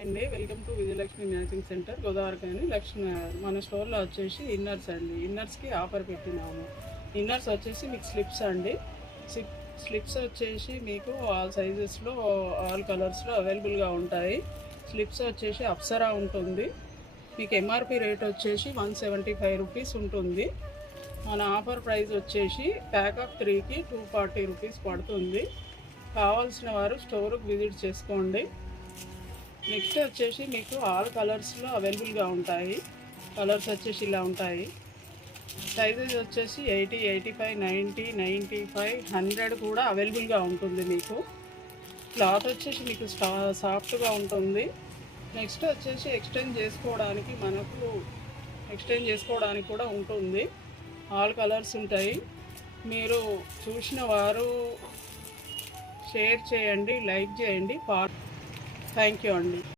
అండి, welcome to Vijayalakshmi matching centre Godavari కానీ లక్ష్మీ నగర్. మన స్టోర్లో వచ్చేసి ఇన్నర్స్ అండి. ఇన్నర్స్కి ఆఫర్ పెట్టినాము. ఇన్నర్స్ వచ్చేసి మీకు స్లిప్స్ అండి. స్లిప్స్ వచ్చేసి మీకు ఆల్ సైజెస్లో ఆల్ కలర్స్లో అవైలబుల్గా ఉంటాయి. స్లిప్స్ వచ్చేసి అప్సరా ఉంటుంది. మీకు ఎంఆర్పి రేట్ వచ్చేసి 175 రూపీస్ ఉంటుంది. మన ఆఫర్ ప్రైస్ వచ్చేసి ప్యాక్ ఆఫ్ 3కి 240 రూపీస్ పడుతుంది. కావాల్సిన వారు స్టోర్కి విజిట్ చేసుకోండి. నెక్స్ట్ వచ్చేసి మీకు ఆల్ కలర్స్లో అవైలబుల్గా ఉంటాయి. కలర్స్ వచ్చేసి ఇలా ఉంటాయి. సైజెస్ వచ్చేసి 80, 85, 90, 95, 100 కూడా అవైలబుల్గా ఉంటుంది. మీకు క్లాత్ వచ్చేసి మీకు సాఫ్ట్గా ఉంటుంది. నెక్స్ట్ వచ్చేసి ఎక్స్టెండ్ చేసుకోవడానికి కూడా ఉంటుంది. ఆల్ కలర్స్ ఉంటాయి. మీరు చూసిన వారు షేర్ చేయండి, లైక్ చేయండి. థ్యాంక్ యూ అండి.